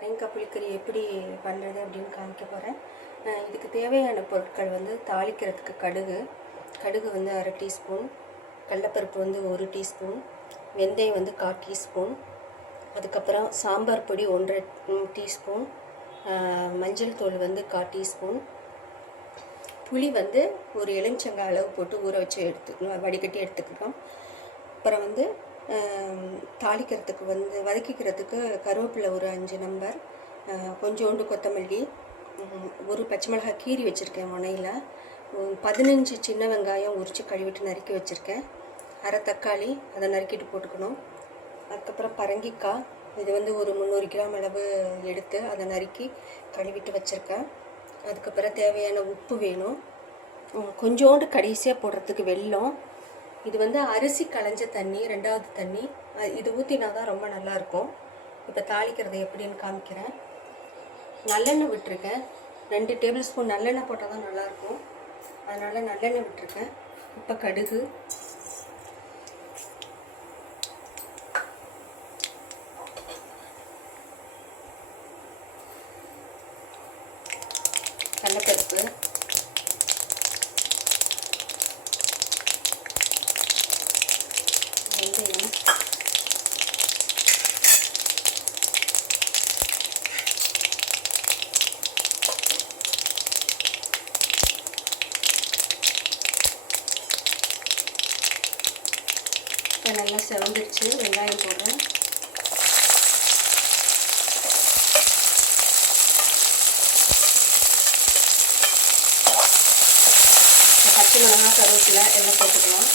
பரங்கிக்காய் புளிக்கறி எப்படி பண்ணுறது அப்படின்னு காமிக்க போகிறேன். இதுக்கு தேவையான பொருட்கள் வந்து தாளிக்கிறதுக்கு கடுகு வந்து 1/2 டீஸ்பூன், கடலைப்பருப்பு வந்து 1 டீஸ்பூன், வெந்தயம் வந்து 1/4 டீஸ்பூன், அதுக்கப்புறம் சாம்பார் பொடி 1/2 டீஸ்பூன், மஞ்சள் தூள் வந்து 1/4 டீஸ்பூன், புளி வந்து ஒரு எலுமிச்சங்காய் அளவு போட்டு ஊற வச்சு வடிகட்டி எடுத்துக்கலாம். அப்புறம் வந்து தாளிக்கிறதுக்கு வந்து வதக்கிக்கிறதுக்கு கருவேப்பிலை ஒரு 5 நம்பர், கொஞ்சோண்டு கொத்தமல்லி, ஒரு பச்சை மிளகாய் கீரி வச்சுருக்கேன் முனையில், 15 சின்ன வெங்காயம் உரித்து கழுவிட்டு நறுக்கி வச்சுருக்கேன், அரை தக்காளி அதை நறுக்கிட்டு போட்டுக்கணும். அதுக்கப்புறம் பரங்கிக்காய் இது வந்து ஒரு 300 கிராம் அளவு எடுத்து அதை நறுக்கி கழுவிட்டு வச்சுருக்கேன். அதுக்கப்புறம் தேவையான உப்பு வேணும், கொஞ்சோண்டு கடைசியாக போடுறதுக்கு வெல்லம். இது வந்து அரிசி களைஞ்ச தண்ணி, 2வது தண்ணி, இது ஊற்றினா தான் ரொம்ப நல்லாயிருக்கும். இப்போ தாளிக்கிறது எப்படின்னு காமிக்கிறேன். நல்லெண்ணெய் விட்டுருக்கேன், 2 டேபிள் ஸ்பூன் நல்லெண்ணெய் போட்டால் தான் நல்லாயிருக்கும், அதனால் நல்லெண்ணெய் விட்டுருக்கேன். இப்போ கடுகு, கடலைப்பருப்பு, வெந்தயம், நல்லா செவந்துருச்சு. வெங்காயம் போடுறேன், பச்சை மிளகாய், கருவேப்பிலை எல்லாம் போட்டுக்கலாம்.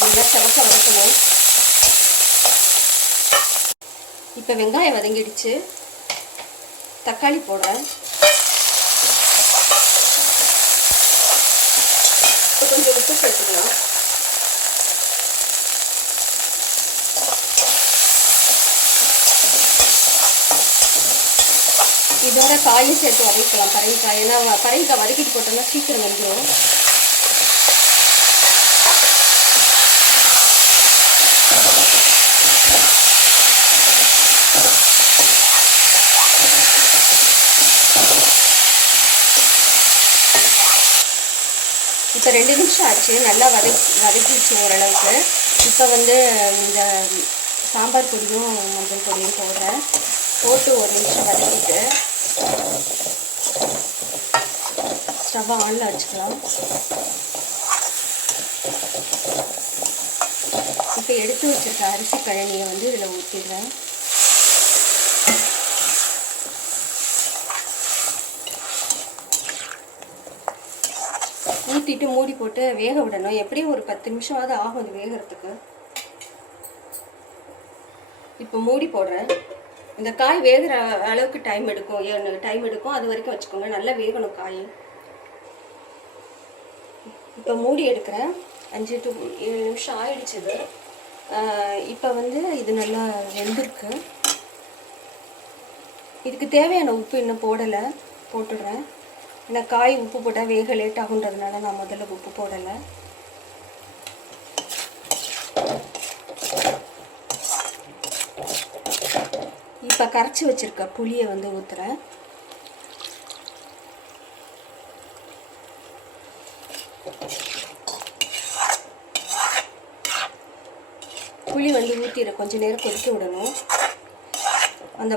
நல்லா செவக்க வதக்கணும். இப்போ வெங்காயம் வதங்கிடுச்சு, தக்காளி போடுறேன். இப்போ கொஞ்சம் உப்பு சேர்த்துக்கலாம். இதோட காயும் சேர்த்து வதக்கலாம் பரங்கிக்காய், ஏன்னா பரங்கிக்காய் வதக்கிட்டு போட்டோம்னா சீக்கிரம் வெந்துடும். இப்போ 2 நிமிஷம் ஆச்சு, நல்லா வதக்கிடுச்சு ஓரளவுக்கு. இப்போ வந்து இந்த சாம்பார் பொடியும் மஞ்சள் பொடியும் போடுறேன், போட்டு 1 நிமிஷம் வதக்கிட்டு ஸ்டவ்வை ஆனில் வச்சுக்கலாம். இப்போ எடுத்து வச்சுருக்க அரிசி கழனியை வந்து இதில் ஊற்றிடுறேன். ஊற்றிட்டு மூடி போட்டு வேக விடணும். எப்படியும் ஒரு 10 நிமிஷமாவது ஆகும் இது வேகிறதுக்கு. இப்போ மூடி போடுறேன். இந்த காய் வேகிற அளவுக்கு டைம் எடுக்கும், அது வரைக்கும் வச்சுக்கோங்க. நல்லா வேகணும் காய். இப்போ மூடி எடுக்கிறேன். 5 to 7 நிமிஷம் ஆயிடுச்சுது. இப்போ வந்து இது நல்லா வெந்திருக்கு. இதுக்கு தேவையான உப்பு இன்னும் போடலை, போட்டுடுறேன். ஏன்னா காய் உப்பு போட்டால் வேக லேட் ஆகுன்றதுனால நான் முதல்ல உப்பு போடலை. இப்போ கரைச்சி வச்சுருக்க புளியை வந்து ஊற்றுறேன். புளி வந்து ஊற்றிட கொஞ்சம் நேரம் கொதிக்க விடணும். அந்த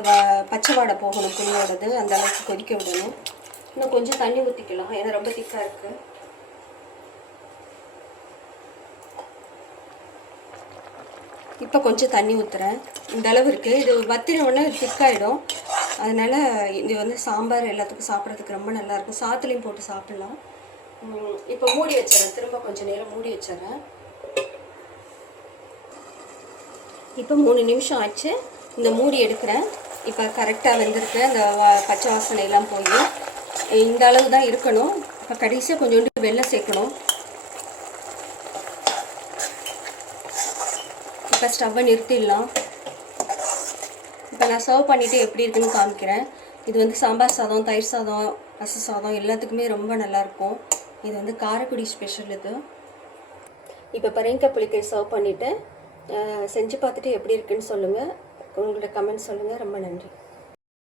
பச்சை வாடை போகணும் புளியோடது, அந்த அளவுக்கு கொதிக்க விடணும். இன்னும் கொஞ்சம் தண்ணி ஊற்றிக்கலாம், ஏன்னா ரொம்ப திக்காக இருக்குது. இப்போ கொஞ்சம் தண்ணி ஊற்றுறேன். இந்த அளவு இருக்குது. இது வத்தின உடனே திக்காயிடும், அதனால் இது வந்து சாம்பார் எல்லாத்துக்கும் சாப்பிட்றதுக்கு ரொம்ப நல்லாயிருக்கும். சாத்துலையும் போட்டு சாப்பிட்லாம். இப்போ மூடி வச்சிடறேன், திரும்ப கொஞ்சம் நேரம் மூடி வச்சிடறேன். இப்போ 3 நிமிஷம் ஆச்சு. இந்த மூடி எடுக்கிறேன். இப்போ கரெக்டாக வெந்திருக்கு. அந்த பச்சை வாசனையெல்லாம் போய் இந்த அளவு தான் இருக்கணும். இப்போ கடைசியாக கொஞ்சோண்டு வெல்லம் சேர்க்கணும். இப்போ ஸ்டவ்வை நிறுத்திடலாம். இப்போ நான் சர்வ் பண்ணிவிட்டு எப்படி இருக்குன்னு காமிக்கிறேன். இது வந்து சாம்பார் சாதம், தயிர் சாதம், ரச சாதம் எல்லாத்துக்குமே ரொம்ப நல்லாயிருக்கும். இது வந்து காரைக்குடி ஸ்பெஷல் இது. இப்போ பரங்கிக்காய் புளிக்கறி சர்வ் பண்ணிவிட்டு செஞ்சு பார்த்துட்டு எப்படி இருக்குன்னு சொல்லுங்கள். உங்களோட கமெண்ட் சொல்லுங்கள். ரொம்ப நன்றி.